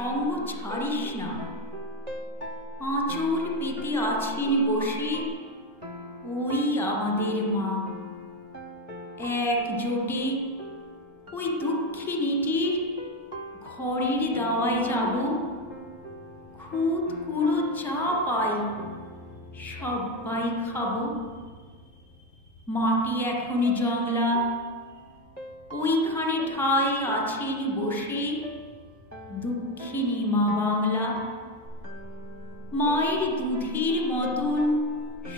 সঙ্গ ছাড়িস না। আঁচল পেতে আছেন বসে ওই আমাদের মা, একজোটে ওই দুঃখিনীটির ঘরের দাওয়ায় যাব। খুদ কুড়ো চা পাই সবাই খাবো। মাটি এখন জংলা, ওইখানে ঠায় আছেন বসে দুঃখিনী মা বাংলা। মায়ের দুধের মতন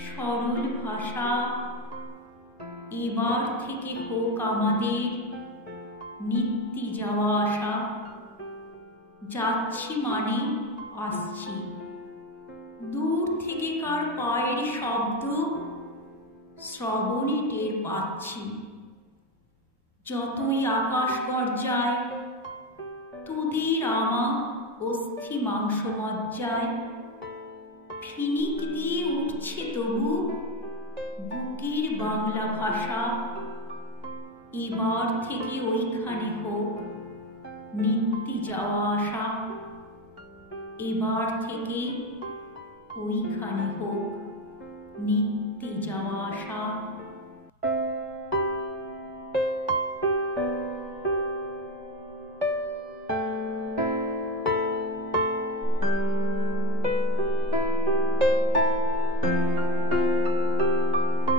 সরল ভাষা, এবার থেকে হোক আমাদের নিত্যি যাওয়া আসা। যাচ্ছি মানে আসছি, দূর থেকে কার পায়ের শব্দ শ্রবণে টের পাচ্ছি। যতই আকাশ গর্জায় তোদের আমার অস্থি মাংস মজ্জায়, ফিনিক দিয়ে উঠছে তবু বুকের বাংলা ভাষা। এবার থেকে ওইখানে হোক নিত্যি যাওয়া আসা, এবার থেকে ওইখানে হোক নিত্যি যাওয়া আসা।